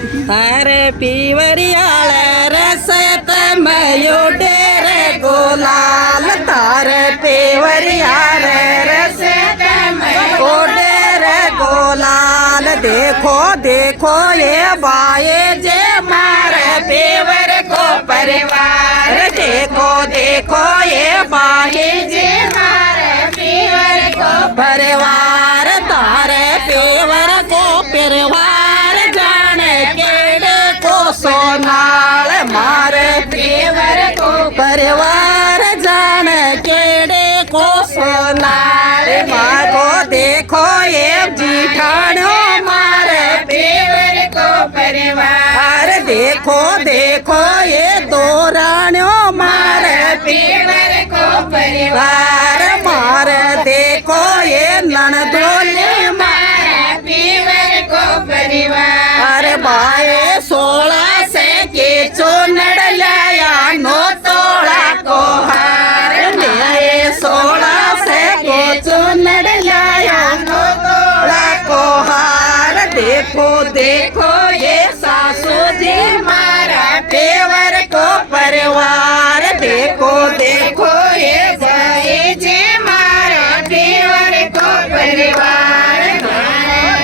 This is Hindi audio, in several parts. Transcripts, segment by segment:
तारे पीवरियाल रसत मयोडे रे गोलाल तारे पीवरियाल रसत मयोडे रे गोलाल देखो देखो ये बाए जे मारे पेवर को परिवार देखो देखो ये बाए जे मारे पेवर को परिवार तारे पेवर को परिवार जाने केड़े को सोनाल मारे पेवर को परिवार जाने केड़े को सोनाल मारो देखो ये जीठाणो मारे पेवर को परिवार देखो देखो ये दोराणो मारे पेवर को परिवार मारे देखो ये ननदोले मारे पेवर को परिवार बाए 16 से के चोनड़ लाया नो तोड़ा को हार लाए 16 से के चोनड़ लाया नो तोड़ा को हार देखो देखो ये सासू जी मारा पेवर को परिवार देखो देखो ये भाई जी मारा पेवर को परिवार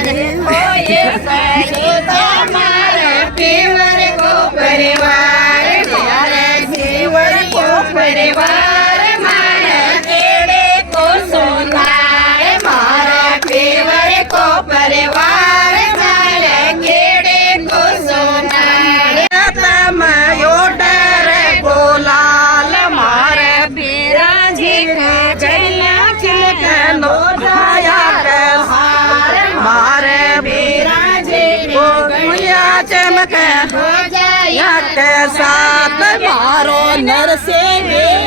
देखो ये सासू जी मारा पेवर को परिवार मारा पेवर को परिवार मारा केड़े को सोनार मारा पेवर को परिवार मारा केड़े को सोनार तमयो डर गोलाल मारे पीरा जी जैला चिलकनो जाया हार मारे पीरा जी को गुया चमक हो जाया के साथ मारो नरसे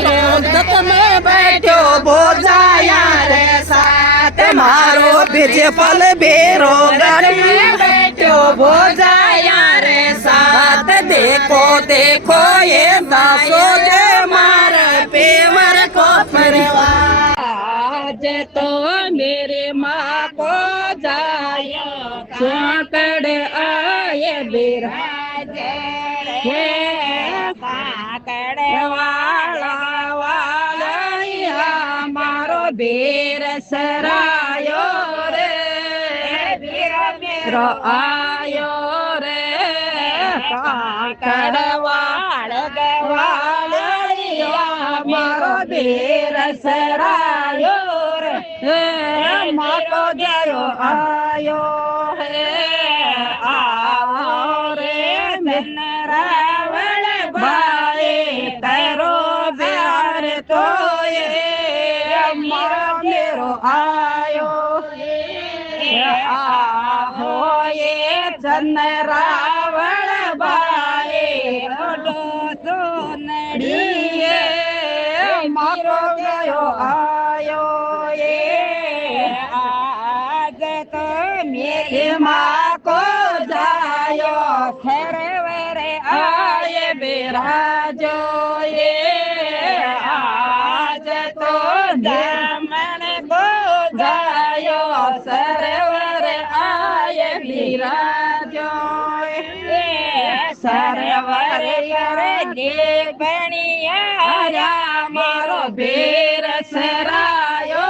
रोदक में बैठो बोजाया रे साथ मारो बिज फल बेरो गढ़ में बैठो बोजाया रे साथ देखो देखो ये दासो जे मारे पेवर को परिवार आज तो मेरे माँ को जायो चौकड़ आए बिराज हे काकड़ वाला वाला मारो बेर सरायो रे मेरो आयो रे काकड़ वाला मारो बेर सरायो रे मारो जयो आयो है आओ रे मन रावण भाई करो प्यार तो ये मेरो आयो आहो ये चन रावण भाई तो नड़िए मारो गयो आयो ये आज तो मेरी माँ को जायो खरवरे आए बिराजो ये आज तो दामन को जायो सरवर आए बिराजो सरवर करे दे बनिया मारो बेर सरायो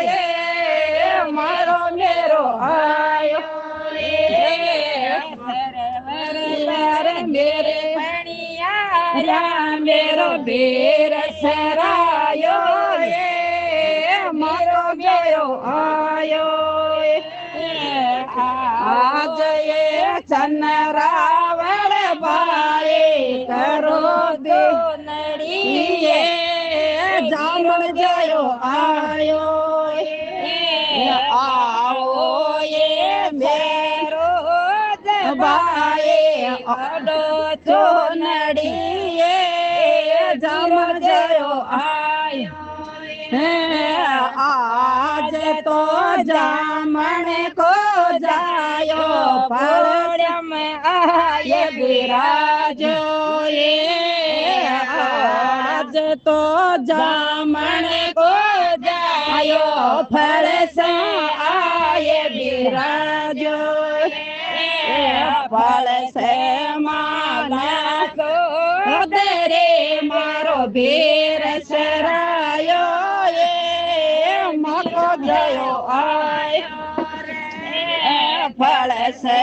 ये मारो मेरो आयो ये सरवर मेरे बनिया मेरो बेर सरायो ये मारो मेरो आयो आज ये चन रावण भाई करो दो नड़िए जामन जयो आयो आओ ये मेरो भाई अडो तो नड़िए जामन जयो आयो आज तो जामन को जायो पड़म आए बिराजो ये आज तो जामन को जायो फल से आए बिराजो પડશે માના રે મારો ભીર સરાયો એ મકો ગયો આયો રે પડશે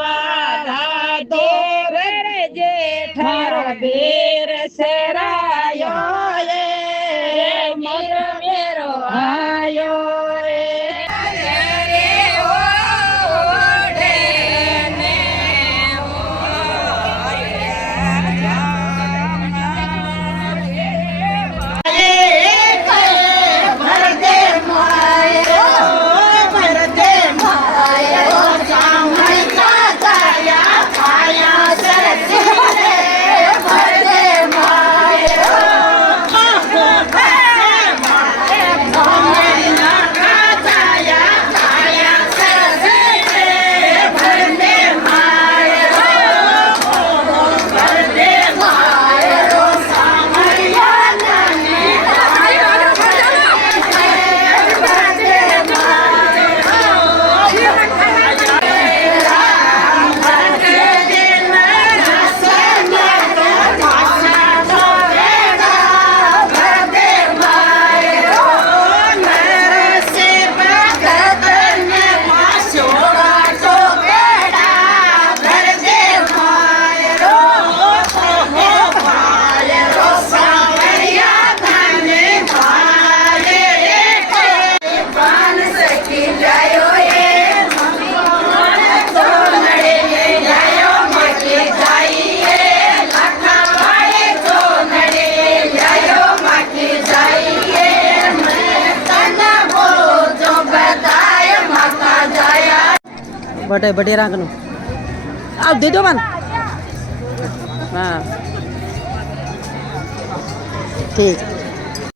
વાલા દોર રે જેઠારો ભીર સરાયો એ મેરો આયો बटे बटे रंग नु आओ दे दो मन हाँ ठीक